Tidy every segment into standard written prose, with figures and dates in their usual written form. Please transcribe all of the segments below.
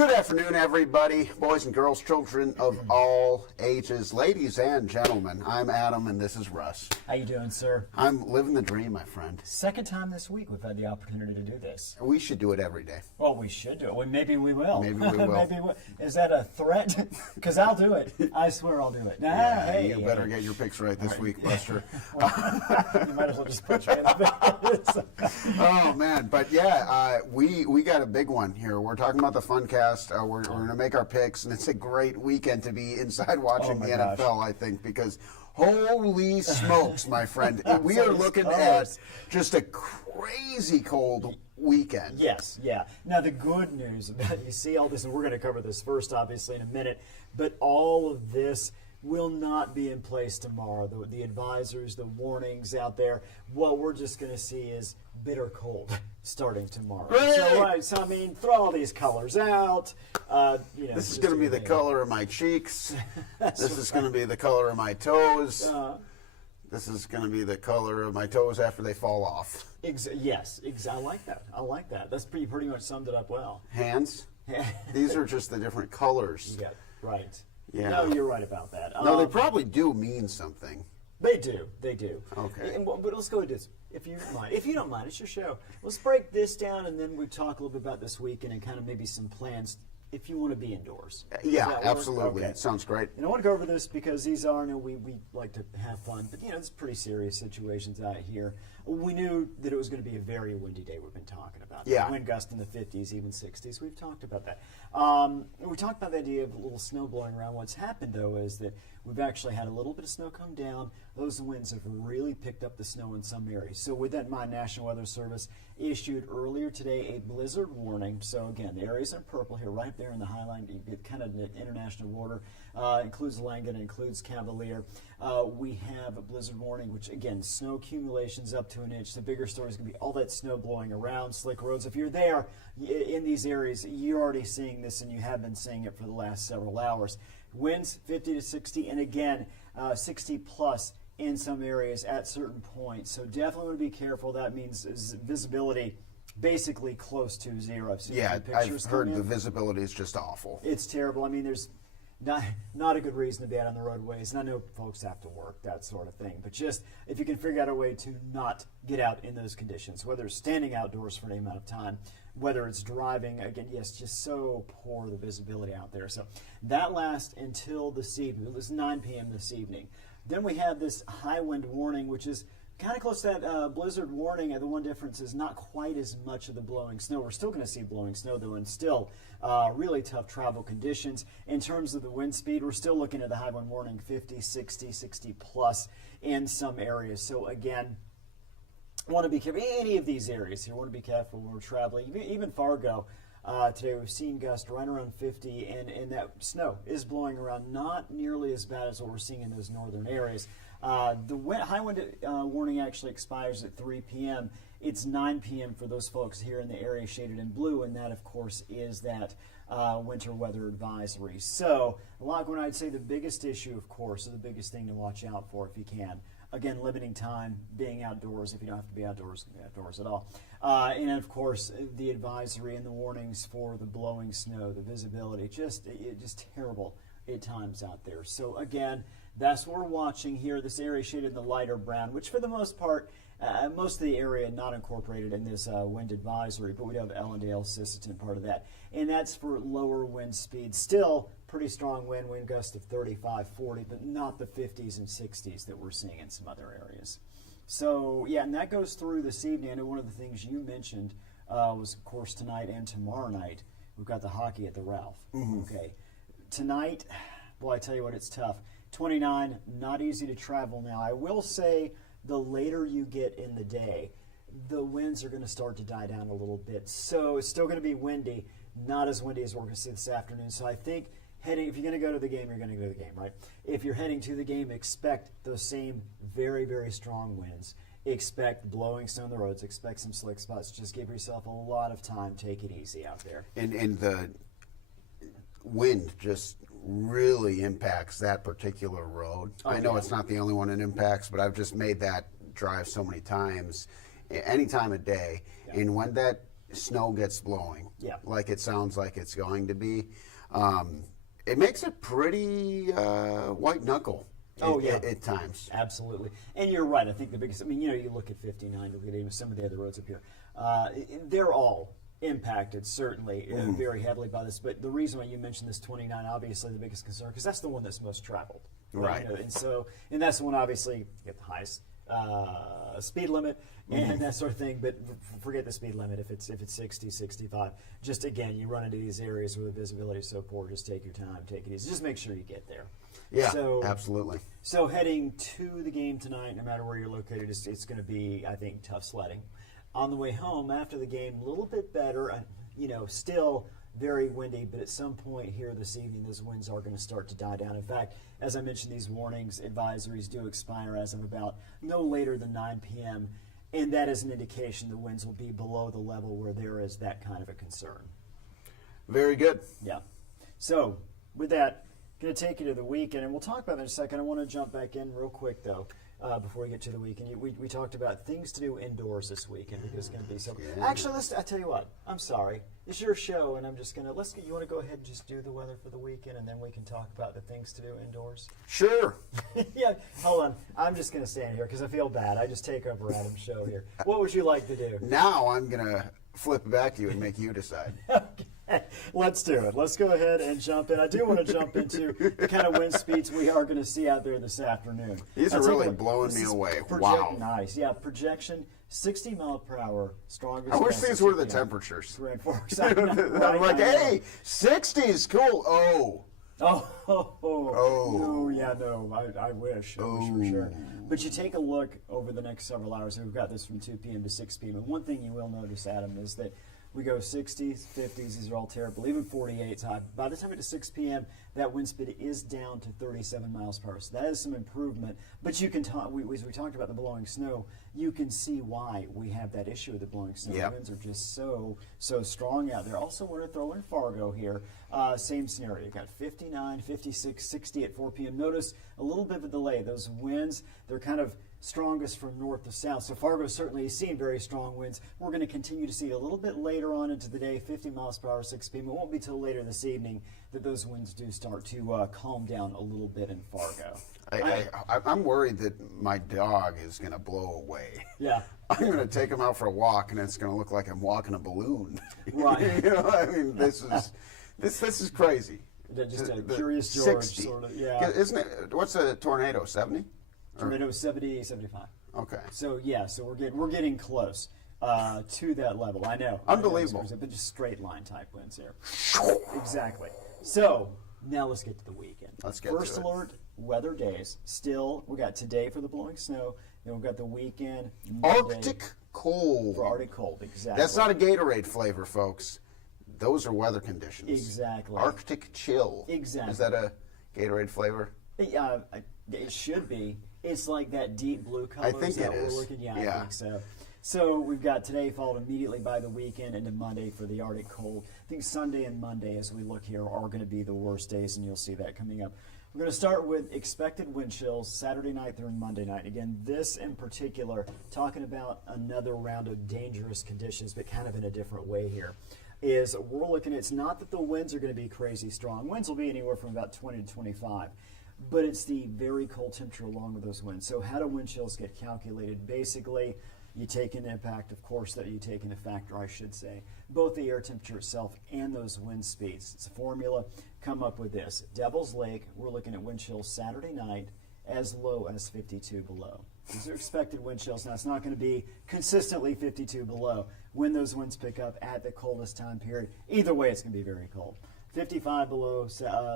Good afternoon, everybody, boys and girls, children of all ages, ladies and gentlemen. I'm Adam, and this is Russ. How you doing, sir? I'm living the dream, my friend. Second time this week we've had the opportunity to do this. We should do it every day. Well, we should do it. Well, maybe we will. Maybe we will. Maybe is that a threat? Because I'll do it. I swear I'll do it. You better get your picks right this week, Buster. You might as well just put you in the face. Oh, man. But, yeah, we got a big one here. We're talking about the funcast. We're going to make our picks, and it's a great weekend to be inside watching the NFL, I think, because holy smokes, my friend. We are looking at just a crazy cold weekend. Yes, yeah. Now, the good news about you see all this, and we're going to cover this first, obviously, in a minute, but all of this will not be in place tomorrow. The advisors, the warnings out there, what we're just going to see is bitter cold starting tomorrow. So I mean, throw all these colors out. This is going to be the color of my cheeks. This is going to be the color of my toes. This is going to be the color of my toes after they fall off. Yes, I like that. I like that. That's pretty much summed it up well. Hands. These are just the different colors. Yeah, right. Yeah. No, you're right about that. No, they probably do mean something. They do. They do. Okay. But let's go with this, if you mind. If you don't mind, it's your show. Let's break this down, and then we talk a little bit about this weekend and kind of maybe some plans if you want to be indoors. Yeah, absolutely. Okay. Sounds great. And I want to go over this because these are, we like to have fun, but it's pretty serious situations out here. We knew that it was going to be a very windy day. We've been talking about. Yeah. Wind gust in the 50s, even 60s. We've talked about that. We talked about the idea of a little snow blowing around. What's happened, though, is that we've actually had a little bit of snow come down. Those winds have really picked up the snow in some areas. So with that in mind, National Weather Service issued earlier today a blizzard warning. So again, the areas in purple here, right there in the High Line, you get kind of the international border, includes Langan, includes Cavalier. We have a blizzard warning, which again, snow accumulations up to an inch. The bigger story is going to be all that snow blowing around, slick roads. If you're there in these areas, you're already seeing this, and you have been seeing it for the last several hours. Winds 50 to 60, and again, 60 plus in some areas at certain points. So definitely want to be careful. That means visibility basically close to zero. I've heard the visibility is just awful. It's terrible. I mean, there's not a good reason to be out on the roadways, and I know folks have to work, that sort of thing, but just if you can figure out a way to not get out in those conditions, whether it's standing outdoors for any amount of time, whether it's driving, again, yes, just so poor the visibility out there. So that lasts until this evening. It was 9 p.m. this evening. Then we have this high wind warning, which is kind of close to that blizzard warning. The one difference is not quite as much of the blowing snow. We're still going to see blowing snow, though, and still really tough travel conditions. In terms of the wind speed, we're still looking at the high wind warning, 50, 60, 60 plus in some areas. So again, want to be careful. Any of these areas here, want to be careful when we're traveling. Even Fargo, today we've seen gusts right around 50, and that snow is blowing around, not nearly as bad as what we're seeing in those northern areas. The high wind warning actually expires at 3 p.m. It's 9 p.m. for those folks here in the area shaded in blue, and that, of course, is that winter weather advisory. So, a lot going on. I'd say the biggest issue, of course, or the biggest thing to watch out for if you can. Again, limiting time, being outdoors. If you don't have to be outdoors at all. And, of course, the advisory and the warnings for the blowing snow, the visibility, just terrible at times out there. So, again, that's what we're watching here. This area shaded in the lighter brown, which for the most part, most of the area not incorporated in this wind advisory, but we do have Ellendale, Sisseton, part of that. And that's for lower wind speeds. Still pretty strong wind gusts of 35, 40, but not the 50s and 60s that we're seeing in some other areas. So, yeah, and that goes through this evening. I know one of the things you mentioned was, of course, tonight and tomorrow night, we've got the hockey at the Ralph. Mm-hmm. Okay. Tonight, boy, I tell you what, it's tough. 29, not easy to travel now. I will say the later you get in the day, the winds are going to start to die down a little bit. So it's still going to be windy, not as windy as we're going to see this afternoon. So I think if you're going to go to the game, you're going to go to the game, right? If you're heading to the game, expect those same very, very strong winds. Expect blowing snow on the roads. Expect some slick spots. Just give yourself a lot of time. Take it easy out there. And the wind just really impacts that particular road. I know it's not the only one it impacts, but I've just made that drive so many times, any time of day. Yeah. And when that snow gets blowing, Yeah. like it sounds like it's going to be, it makes it pretty white knuckle. At times. Absolutely. And you're right. I think the biggest, you look at 59, look at even some of the other roads up here. They're all impacted, certainly, very heavily by this. But the reason why you mentioned this 29, obviously the biggest concern, because that's the one that's most traveled. Right. And that's the one, obviously, you get the highest speed limit and that sort of thing. But forget the speed limit if it's 60, 65. Just, again, you run into these areas where the visibility is so poor, just take your time, take it easy. Just make sure you get there. Yeah, absolutely. So heading to the game tonight, no matter where you're located, it's going to be, I think, tough sledding. On the way home after the game, a little bit better. Still very windy, but at some point here this evening, those winds are going to start to die down. In fact, as I mentioned, these warnings, advisories do expire as of about no later than 9 p.m., and that is an indication the winds will be below the level where there is that kind of a concern. Very good. Yeah. So with that, going to take you to the weekend, and we'll talk about that in a second. I want to jump back in real quick, though, before we get to the weekend. We talked about things to do indoors this weekend because it's going to be so. Yeah. Actually, I tell you what. I'm sorry. It's your show, and I'm just going to you want to go ahead and just do the weather for the weekend, and then we can talk about the things to do indoors? Sure. Yeah. Hold on. I'm just going to stand here because I feel bad. I just take over Adam's show here. What would you like to do? Now I'm going to flip it back to you and make you decide. Okay. Let's do it. Let's go ahead and jump in. I do want to jump into the kind of wind speeds we are going to see out there this afternoon. These are really blowing me away. Wow. Nice. Yeah, projection 60 mile per hour, strongest. I wish these were the temperatures. Grand Forks. I'm like, hey, 60 is cool. I wish for sure. But you take a look over the next several hours, and we've got this from 2 p.m. to 6 p.m. And one thing you will notice, Adam, is that we go 60s, 50s, these are all terrible, even 48s high. By the time we get to 6 p.m., that wind speed is down to 37 miles per hour. So that is some improvement. But you can talk, as we talked about the blowing snow, you can see why we have that issue with the blowing snow. Yep. The winds are just so strong out there. Also want to throw in Fargo here. Same scenario. You've got 59, 56, 60 at 4 p.m. Notice a little bit of a delay. Those winds, they're kind of strongest from north to south. So Fargo certainly has seen very strong winds. We're going to continue to see a little bit later on into the day, 50 miles per hour, 6 p.m. It won't be till later this evening that those winds do start to calm down a little bit in Fargo. I'm worried that my dog is going to blow away. Yeah. I'm going to take him out for a walk, and it's going to look like I'm walking a balloon. Right. This is crazy. Just a Curious George 60. sort of, yeah. Isn't it? What's a tornado? 70? Tornado is 70, 75. Okay. So we're getting close to that level. I know. Unbelievable. But just straight line type winds here. Exactly. So now let's get to the weekend. Let's get First to it. alert weather days. Still, we got today for the blowing snow. Then we've got the weekend. Monday Arctic cold. for Arctic cold. Exactly. That's not a Gatorade flavor, folks. Those are weather conditions. Exactly. Arctic chill. Exactly. Is that a Gatorade flavor? It should be. It's like that deep blue color. I think it is. We're looking? Yeah, I think so. So we've got today followed immediately by the weekend into Monday for the Arctic cold. I think Sunday and Monday, as we look here, are going to be the worst days, and you'll see that coming up. We're going to start with expected wind chills Saturday night through Monday night. Again, this in particular, talking about another round of dangerous conditions, but kind of in a different way here, is we're looking at, it's not that the winds are going to be crazy strong. Winds will be anywhere from about 20 to 25. But it's the very cold temperature along with those winds. So how do wind chills get calculated? Basically, you take an impact, of course, that you take into factor, I should say, both the air temperature itself and those wind speeds. It's a formula. Come up with this. Devil's Lake, we're looking at wind chills Saturday night as low as 52 below. These are expected wind chills. Now, it's not going to be consistently 52 below. When those winds pick up at the coldest time period, either way, it's going to be very cold. 55 below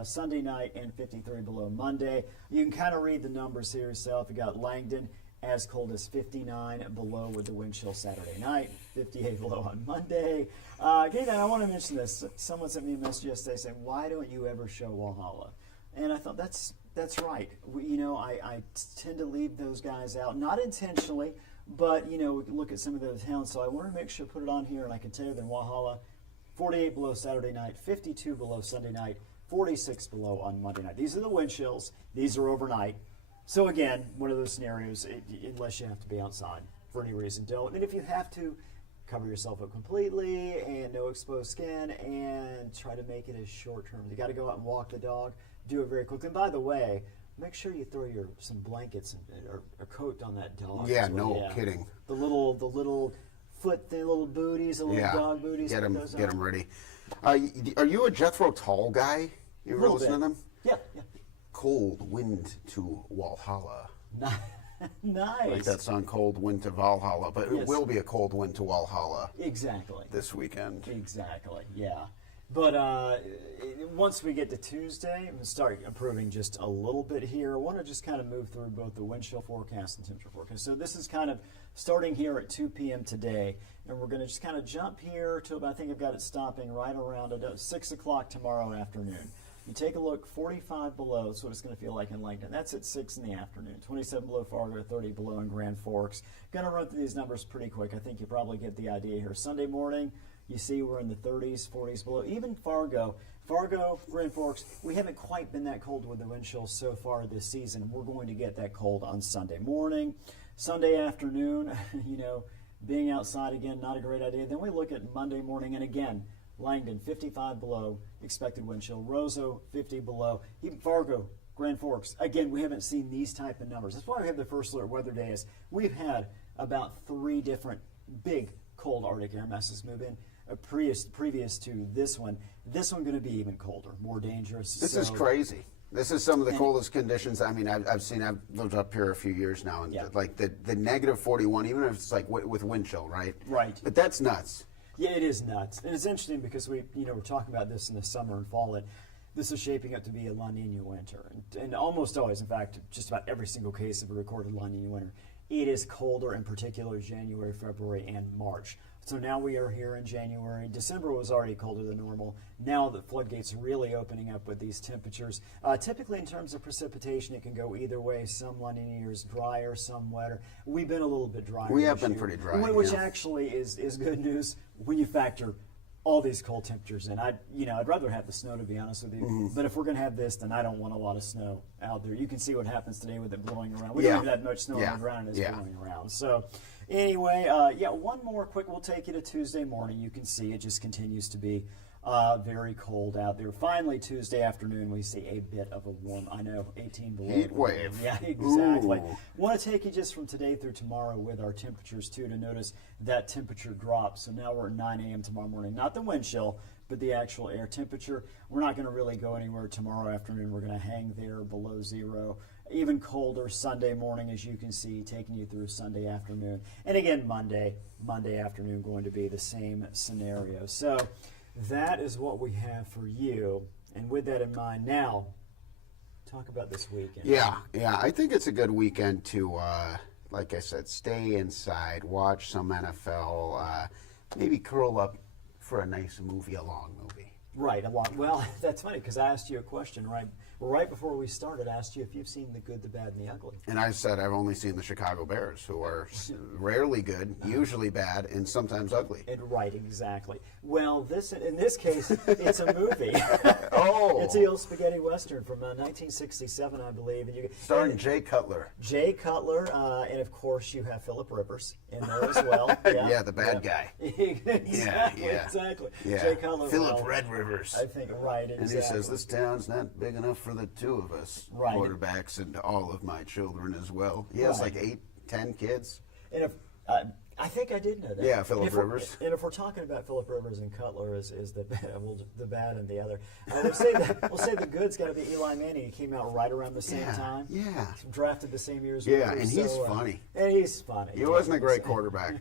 Sunday night and 53 below Monday. You can kind of read the numbers here yourself. You got Langdon as cold as 59 below with the wind chill Saturday night, 58 below on Monday. Again, I want to mention this. Someone sent me a message yesterday saying, "Why don't you ever show Walhalla?" And I thought that's right. I tend to leave those guys out, not intentionally, but we can look at some of those towns. So I want to make sure to put it on here, and I can tell you that Walhalla, 48 below Saturday night, 52 below Sunday night, 46 below on Monday night. These are the wind chills. These are overnight. So again, one of those scenarios, unless you have to be outside for any reason, don't. And if you have to, cover yourself up completely and no exposed skin, and try to make it as short term. You got to go out and walk the dog. Do it very quickly. And by the way, make sure you throw some blankets or a coat on that dog. Yeah, no kidding. The little foot, the little booties, the little dog booties. Get them ready. Are you a Jethro Tull guy? You ever listen to them? Yeah. Cold Wind to Walhalla. Nice. Like that song, Cold Wind to Valhalla, but it will be a cold wind to Walhalla. Exactly. This weekend. Exactly, yeah. But once we get to Tuesday, I'm going to start improving just a little bit here. I want to just kind of move through both the wind chill forecast and temperature forecast. So this is kind of starting here at 2 p.m. today, and we're going to just kind of jump here to about, I think I've got it stopping right around 6 o'clock tomorrow afternoon. You take a look, 45 below, that's what it's going to feel like in Langdon. That's at 6 in the afternoon. 27 below Fargo, 30 below in Grand Forks. Going to run through these numbers pretty quick. I think you probably get the idea here. Sunday morning, you see we're in the 30s, 40s below. Even Fargo, Grand Forks, we haven't quite been that cold with the wind chill so far this season. We're going to get that cold on Sunday morning. Sunday afternoon, being outside again, not a great idea. Then we look at Monday morning, and again, Langdon, 55 below, expected wind chill. Roseau, 50 below. Even Fargo, Grand Forks. Again, we haven't seen these type of numbers. That's why we have the first alert weather days. We've had about 3 different big cold Arctic air masses move in previous to this one. This one going to be even colder, more dangerous. This is crazy. This is some of the coldest conditions. I mean, I've lived up here a few years now, and like the negative 41, even if it's like with wind chill, right? Right. But that's nuts. Yeah, it is nuts. And it's interesting because we're talking about this in the summer and fall, that this is shaping up to be a La Nina winter. And almost always, in fact, just about every single case of a recorded La Nina winter, it is colder, in particular January, February, and March. So now we are here in January. December was already colder than normal. Now the floodgates are really opening up with these temperatures. Typically in terms of precipitation, it can go either way. Some La Nina years drier, some wetter. We've been a little bit drier. We have been pretty dry. Which actually is good news when you factor all these cold temperatures in. I'd rather have the snow, to be honest with you. Mm-hmm. But if we're going to have this, then I don't want a lot of snow out there. You can see what happens today with it blowing around. We don't even have much snow on the ground, and it's blowing around. So anyway, one more quick. We'll take you to Tuesday morning. You can see it just continues to be very cold out there. Finally, Tuesday afternoon, we see a bit of a warm, 18 below. Heat wave. Yeah, exactly. Ooh. Want to take you just from today through tomorrow with our temperatures, too, to notice that temperature drop. So now we're at 9 a.m. tomorrow morning. Not the wind chill, but the actual air temperature. We're not going to really go anywhere tomorrow afternoon. We're going to hang there below 0. Even colder Sunday morning, as you can see, taking you through Sunday afternoon. And again, Monday afternoon going to be the same scenario. So that is what we have for you. And with that in mind, now, talk about this weekend. Yeah. I think it's a good weekend to, like I said, stay inside, watch some NFL, maybe curl up for a nice movie, a long movie. Right, a lot. Well, that's funny because I asked you a question right before we started. I asked you if you've seen The Good, the Bad, and the Ugly. And I said I've only seen the Chicago Bears, who are rarely good, usually bad, and sometimes ugly. Right, exactly. Well, in this case, it's a movie. Oh, it's the old spaghetti western from 1967, I believe. Starring Jay Cutler. Jay Cutler, and of course you have Philip Rivers in there as well. Yeah, the bad guy. Exactly. Yeah. Jay Cutler. Philip Red Rivers. I think, right, exactly. And he says, this town's not big enough for the 2 of us, right, quarterbacks, and all of my children as well. He has like 8, 10 kids. And if I think I did know that. Yeah, Philip Rivers. And if we're talking about Philip Rivers and Cutler is the bad and the other, we'll say the good's got to be Eli Manning. He came out right around the same time. Yeah. Drafted the same year as Yeah, Rivers, and he's funny. And he's funny. He wasn't a great quarterback.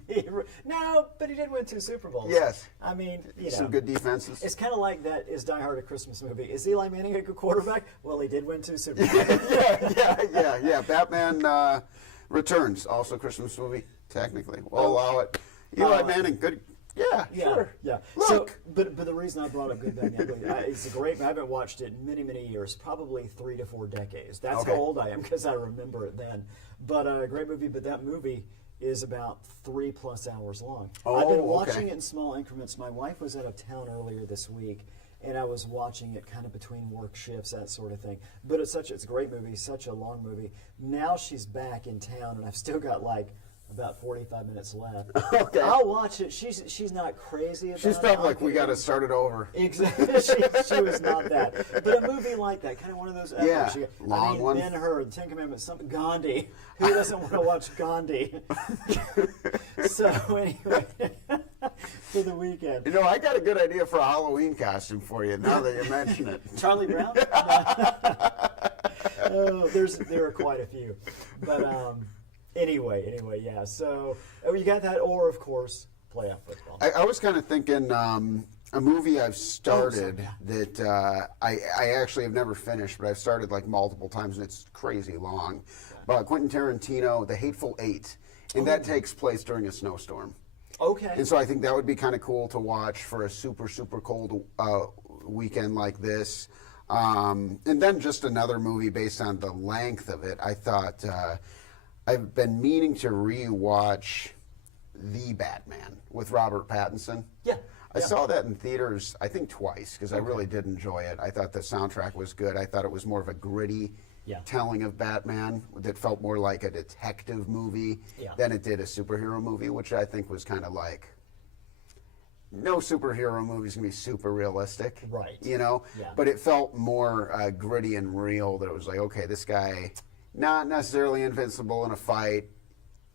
No, but he did win 2 Super Bowls. Yes. I mean, some good defenses. It's kind of like that is Die Hard a Christmas movie. Is Eli Manning a good quarterback? Well, he did win 2 Super Bowls. Yeah. Batman Returns, also a Christmas movie, technically. We'll allow it. Eli Manning, good. Yeah, sure. Yeah. Look. So, but the reason I brought up Good, Bad, and Ugly, it's a great. I haven't watched it in many years, probably 3 to 4 decades. That's how old I am because I remember it then. But a great movie. But that movie is about 3+ hours long. I've been watching it in small increments. My wife was out of town earlier this week, and I was watching it kind of between work shifts, that sort of thing. But it's a great movie, such a long movie. Now she's back in town, and I've still got like about 45 minutes left. Okay. I'll watch it. She's not crazy about it. She's probably like, we got to start it over. Exactly. she was not that. But a movie like that, kind of one of those epics. Yeah, long one. Ben-Hur, the Ten Commandments, Gandhi. Who doesn't want to watch Gandhi? So anyway, for the weekend. You know, I got a good idea for a Halloween costume for you now that you mention it. Charlie Brown? Oh, there are quite a few. But anyway, yeah. So you got that, or of course, playoff football. I was kind of thinking a movie I've started that I actually have never finished, but I've started like multiple times, and it's crazy long. Quentin Tarantino, The Hateful Eight, and that takes place during a snowstorm. Okay. And so I think that would be kind of cool to watch for a super, super cold weekend like this. And then just another movie based on the length of it. I thought I've been meaning to rewatch The Batman with Robert Pattinson. Yeah. I saw that in theaters, I think twice, because I really did enjoy it. I thought the soundtrack was good. I thought it was more of a gritty telling of Batman that felt more like a detective movie than it did a superhero movie, which I think was kind of like, no superhero movie is going to be super realistic. Right. You know? Yeah. But it felt more gritty and real, that it was like, okay, this guy, not necessarily invincible in a fight.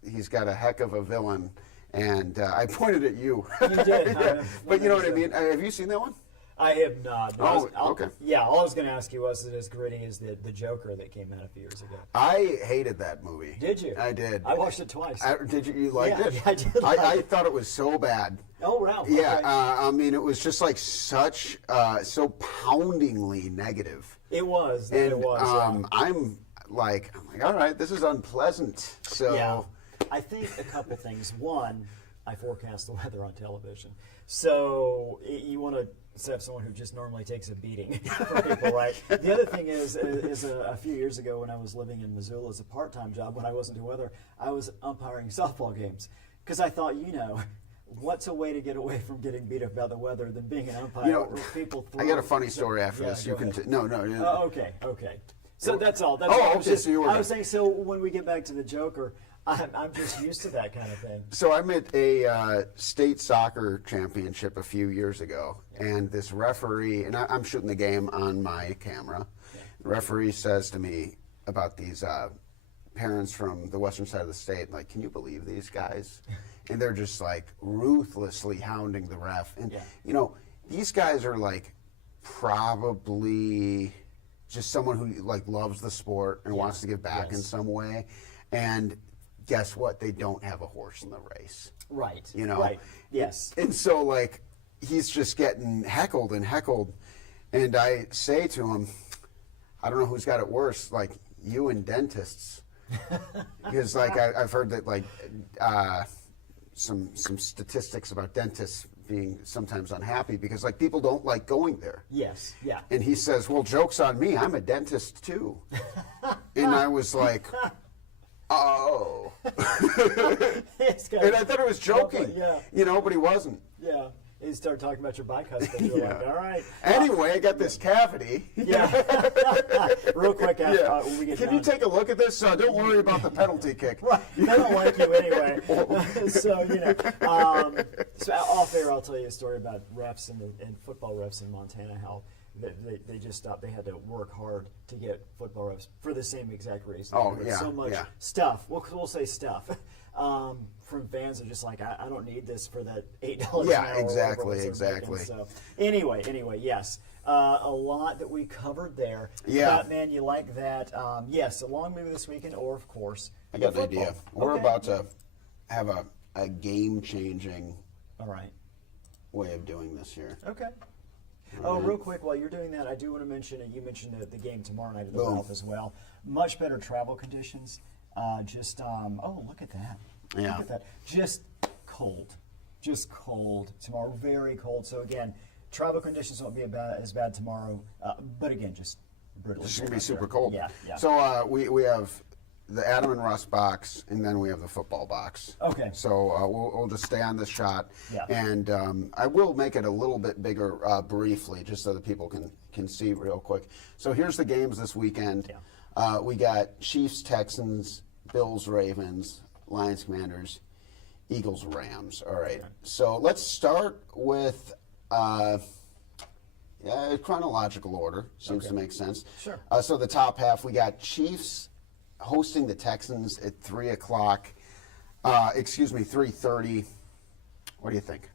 He's got a heck of a villain. And I pointed at you. You did. Yeah. But you know what I mean? Have you seen that one? I have not. Okay. Yeah, all I was going to ask you was, is it as gritty as the Joker that came out a few years ago? I hated that movie. Did you? I did. I watched it twice. Did you? You liked it? Yeah, I did. I thought it was so bad. Oh, wow. Yeah, Okay. I mean, it was just like such, so poundingly negative. It was. And It was. I'm like, all right, this is unpleasant. So Yeah. I think a couple things. One, I forecast the weather on television. So you want to have someone who just normally takes a beating from people, right? The other thing is a few years ago when I was living in Missoula as a part-time job, when I wasn't doing weather, I was umpiring softball games. Because I thought, what's a way to get away from getting beat up about the weather than being an umpire? Where people throw, I got a funny story after this. You can no. Okay. So that's all. That's Oh, all. okay, so you were I was saying, so when we get back to the Joker, I'm just used to that kind of thing. So I'm at a state soccer championship a few years ago, and this referee, and I'm shooting the game on my camera. The referee says to me about these parents from the western side of the state, like, can you believe these guys? And they're just like ruthlessly hounding the ref. And, these guys are like probably just someone who like loves the sport and wants to give back in some way. And guess what? They don't have a horse in the race. Right. Right. Yes. And so, like, he's just getting heckled. And I say to him, I don't know who's got it worse, like, you and dentists. Because, like, I've heard that, like, some statistics about dentists being sometimes unhappy because, like, people don't like going there. Yes. Yeah. And he says, well, joke's on me. I'm a dentist, too. And I was like... Oh. And I thought it was joking. Yeah. But he wasn't. Yeah. You start talking about your bicuspid. You're like, all right. Anyway, I got this cavity. Yeah. Real quick after we get Can done. you take a look at this? Don't worry about the penalty kick. Right. They don't like you anyway. So, so off air, I'll tell you a story about refs and football refs in Montana, how they just stopped. They had to work hard to get football refs for the same exact reason. So much stuff. We'll say stuff. From fans are just like, I don't need this for that $8 an hour. Exactly. So anyway, yes. A lot that we covered there. Yeah. Batman, you like that. Yes, a long movie this weekend, or of course, I got an football. idea. We're about to have a game-changing way of doing this here. Okay. Oh, real quick, while you're doing that, I do want to mention, and you mentioned the game tomorrow night at the Ralph as well. Much better travel conditions. Look at that. Yeah. Look at that. Just cold tomorrow. Very cold. So again, travel conditions won't be as bad tomorrow. But again, just brutal. It's going to be super cold. Yeah. So we have the Adam and Russ box, and then we have the football box. Okay. So we'll just stay on this shot. Yeah. And I will make it a little bit bigger briefly, just so that people can see real quick. So here's the games this weekend. Yeah. We got Chiefs, Texans, Bills, Ravens, Lions, Commanders, Eagles, Rams. All right. So let's start with chronological order. Seems to make sense. Sure. So the top half, we got Chiefs hosting the Texans at 3 o'clock. 3:30. What do you think?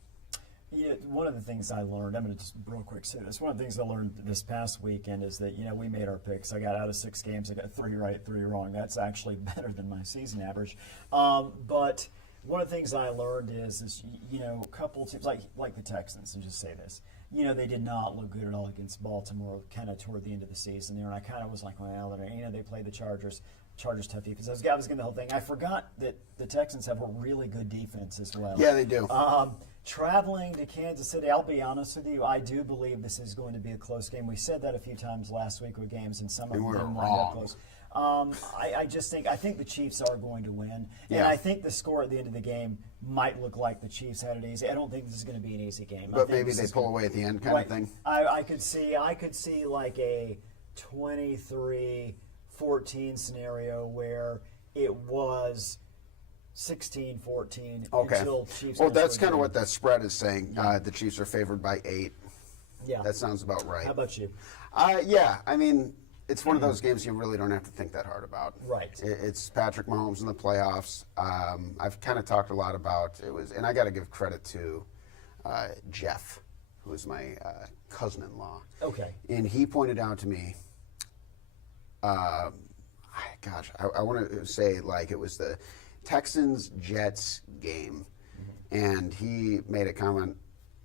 Yeah, one of the things I learned, I'm going to just real quick say this. One of the things I learned this past weekend is that, we made our picks. I got out of 6 games, I got 3 right, 3 wrong. That's actually better than my season average. But one of the things I learned is a couple teams, like the Texans, and just say this, they did not look good at all against Baltimore kind of toward the end of the season there. And I kind of was like, well, they played the Chargers. Chargers tough defense. I was getting the whole thing. I forgot that the Texans have a really good defense as well. Yeah, they do. Traveling to Kansas City, I'll be honest with you, I do believe this is going to be a close game. We said that a few times last week with games, and some of them didn't wind up close. I think the Chiefs are going to win, and I think the score at the end of the game might look like the Chiefs had it easy. I don't think this is going to be an easy game. But maybe they pull away at the end, kind of thing. I could see like a 23-14 scenario where it was 16-14 until Chiefs. Well, that's kind of what that spread is saying. The Chiefs are favored by 8. Yeah, that sounds about right. How about you? Yeah, I mean, it's one of those games you really don't have to think that hard about. Right. It's Patrick Mahomes in the playoffs. I've kind of talked a lot about it and I got to give credit to Jeff, who is my cousin-in-law. Okay. And he pointed out to me. I want to say like it was the Texans-Jets game, and he made a comment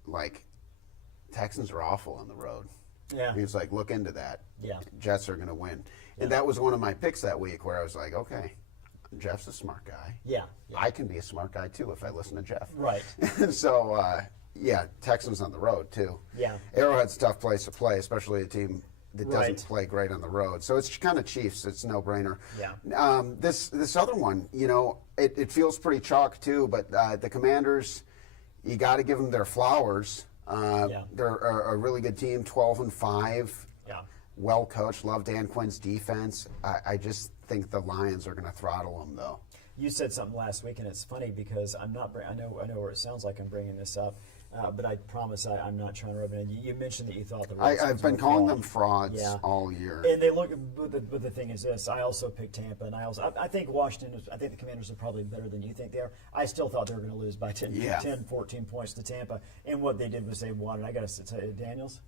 like, Texans are awful on the road. Yeah. He was like, look into that. Yeah. Jets are going to win. Yeah. And that was one of my picks that week where I was like, okay, Jeff's a smart guy. Yeah. I can be a smart guy too if I listen to Jeff. Right. So, Texans on the road too. Yeah. Arrowhead's a tough place to play, especially a team that doesn't play great on the road. So it's kind of Chiefs. It's no brainer. Yeah. This other one, it feels pretty chalk too, but the Commanders, you got to give them their flowers. They're a really good team, 12-5. Yeah. Well coached. Love Dan Quinn's defense. I just think the Lions are going to throttle them though. You said something last week, and it's funny because I'm not. I know where it sounds like I'm bringing this up. But I promise I'm not trying to rub it in. You mentioned that you thought the Redskins I've been calling them frauds all year. And they look. But the thing is this: I also picked Tampa, and I think Washington. I think the Commanders are probably better than you think they are. I still thought they were going to lose by 10, 14 points to Tampa. And what they did was they won. And I got to tell you, Daniels.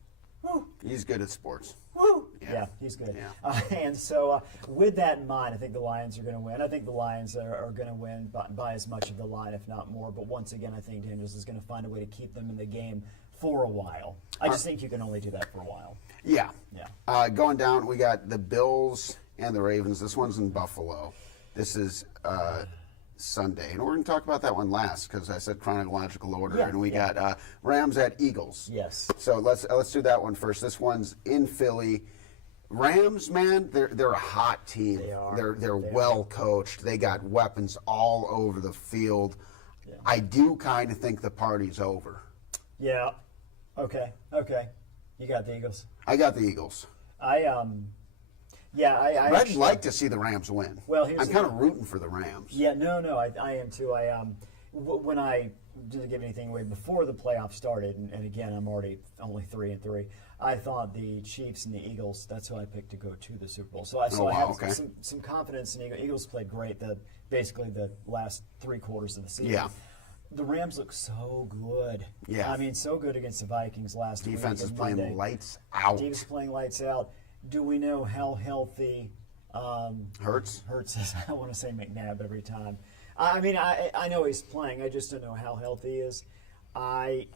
Woo. He's good at sports. Woo! Yeah, he's good. Yeah. And so, with that in mind, I think the Lions are going to win. I think the Lions are going to win by as much of the line, if not more. But once again, I think Daniels is going to find a way to keep them in the game for a while. I just think you can only do that for a while. Yeah. Yeah. Going down, we got the Bills and the Ravens. This one's in Buffalo. This is Sunday. And we're going to talk about that one last because I said chronological order. And we got Rams at Eagles. Yes. So let's do that one first. This one's in Philly. Rams, man, they're a hot team. They are. They're well coached. They got weapons all over the field. Yeah. I do kind of think the party's over. Yeah. Okay. You got the Eagles. I got the Eagles. I'd like to see the Rams win. Well, I'm kind of rooting for the Rams. Yeah, no, I am too. When I didn't give anything away before the playoffs started, and again, I'm already only 3-3. I thought the Chiefs and the Eagles. That's who I picked to go to the Super Bowl. So I have some confidence in Eagles. Eagles played great. Basically the last 3 quarters of the season. Yeah. The Rams look so good. Yeah. I mean, so good against the Vikings last week. Defense is playing lights out. Defense playing lights out. Do we know how healthy Hurts is? I want to say McNabb every time. I mean, I know he's playing. I just don't know how healthy he is. I'm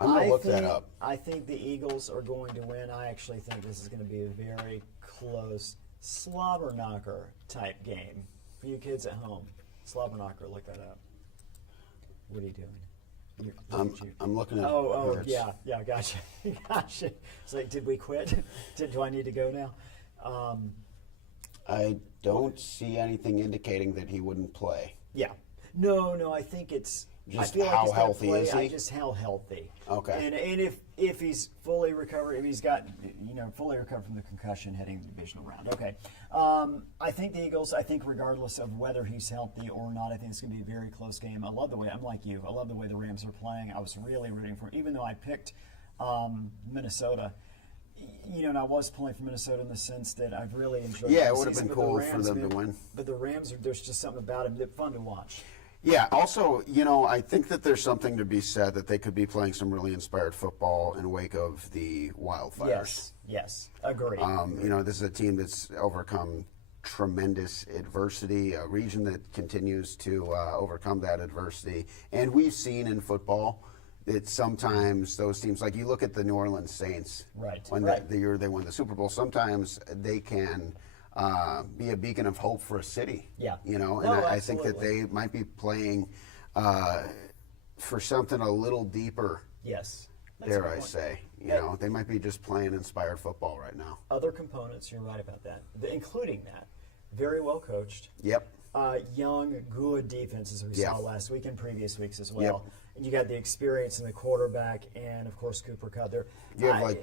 going to look that up. I think the Eagles are going to win. I actually think this is going to be a very close slobber knocker type game. For you kids at home, slobber knocker, look that up. What are you doing? I'm looking at Hurts. Yeah, gotcha. It's like, did we quit? Do I need to go now? I don't see anything indicating that he wouldn't play. Yeah. No, I think it's Just I feel how like he's gonna healthy play, is he? Just how healthy. Okay. And if he's fully recovered, if he's got fully recovered from the concussion heading the divisional round. Okay. I think the Eagles. I think regardless of whether he's healthy or not, I think it's going to be a very close game. I love the way I'm like you. I love the way the Rams are playing. I was really rooting for, even though I picked Minnesota. And I was pulling for Minnesota in the sense that I've really enjoyed. Yeah, the it would have season, been but the cool for Rams, them to win. But the Rams, there's just something about them that's fun to watch. Yeah, also, I think that there's something to be said that they could be playing some really inspired football in wake of the wildfires. Yes, agree. This is a team that's overcome tremendous adversity, a region that continues to overcome that adversity. And we've seen in football that sometimes those teams, like you look at the New Orleans Saints, Right, when right. the year they won the Super Bowl, sometimes they can be a beacon of hope for a city. Yeah. I think that they might be playing for something a little deeper. Yes. That's a Dare good I point. say? They might be just playing inspired football right now. Other components, you're right about that, including that. Very well coached. Yep. Young, good defense, as we Yeah. saw last week and previous weeks as well. Yep. And you got the experience in the quarterback and, of course, Cooper Kupp there. You have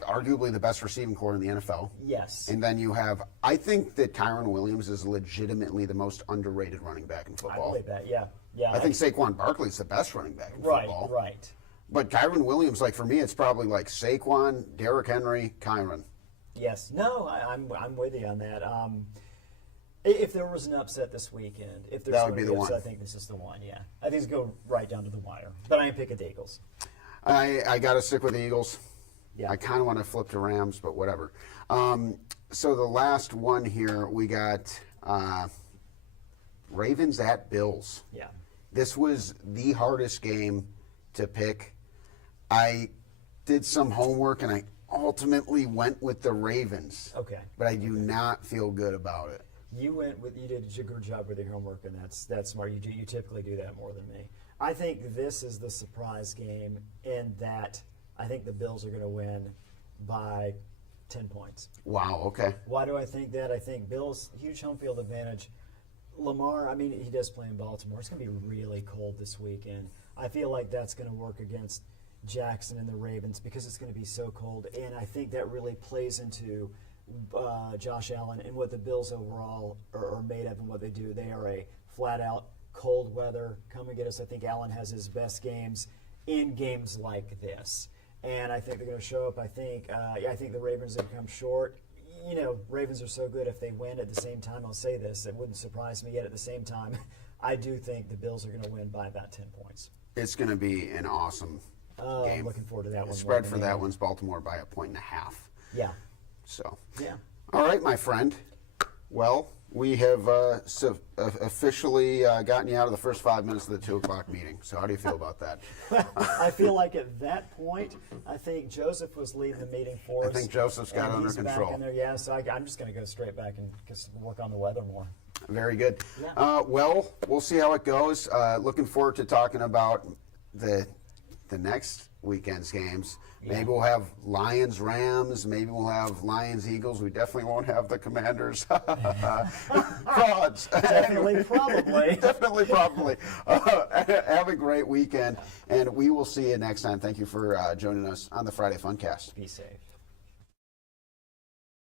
arguably the best receiving core in the NFL. Yes. And then you have, I think that Kyron Williams is legitimately the most underrated running back in I football. believe that, yeah. I think Saquon Barkley's the best running back in Right, football. right. But Kyron Williams, for me, it's probably like Saquon, Derrick Henry, Kyron. Yes. No, I'm with you on that. If there was an upset this weekend, if there's That would going be to the be upset, one. I think this is the one, yeah. I think it's go right down to the wire. But I am picking the Eagles. I got to stick with the Eagles. Yeah. I kind of want to flip to Rams, but whatever. So the last one here, we got Ravens at Bills. Yeah. This was the hardest game to pick. I did some homework, and I ultimately went with the Ravens. Okay. But I do not feel good about it. You did a good job with your homework, and that's smart. You typically do that more than me. I think this is the surprise game in that I think the Bills are going to win by 10 points. Wow, okay. Why do I think that? I think Bills, huge home field advantage. Lamar, he does play in Baltimore. It's going to be really cold this weekend. I feel like that's going to work against Jackson and the Ravens because it's going to be so cold, and I think that really plays into Josh Allen and what the Bills overall are made of and what they do. They are a flat-out cold weather, come and get us. I think Allen has his best games in games like this, and I think they're going to show up. I think the Ravens have come short. Ravens are so good if they win at the same time. I'll say this, it wouldn't surprise me yet at the same time. I do think the Bills are going to win by about 10 points. It's going to be an awesome game. I'm looking forward to that The one. spread for that one's Baltimore by 1.5 points. Yeah. So, Yeah. All right, my friend. Well, we have officially gotten you out of the first 5 minutes of the 2 o'clock meeting. So how do you feel about that? I feel like at that point, I think Joseph was leading the meeting for us. I think Joseph's got it under he's control. Back in there, yeah, so I'm just going to go straight back and just work on the weather more. Very good. Yeah. Well, we'll see how it goes. Looking forward to talking about the next weekend's games. Yeah. Maybe we'll have Lions, Rams. Maybe we'll have Lions, Eagles. We definitely won't have the Commanders. Frauds. Definitely, probably. Definitely, probably. Have a great weekend, and we will see you next time. Thank you for joining us on the Friday Funcast. Be safe.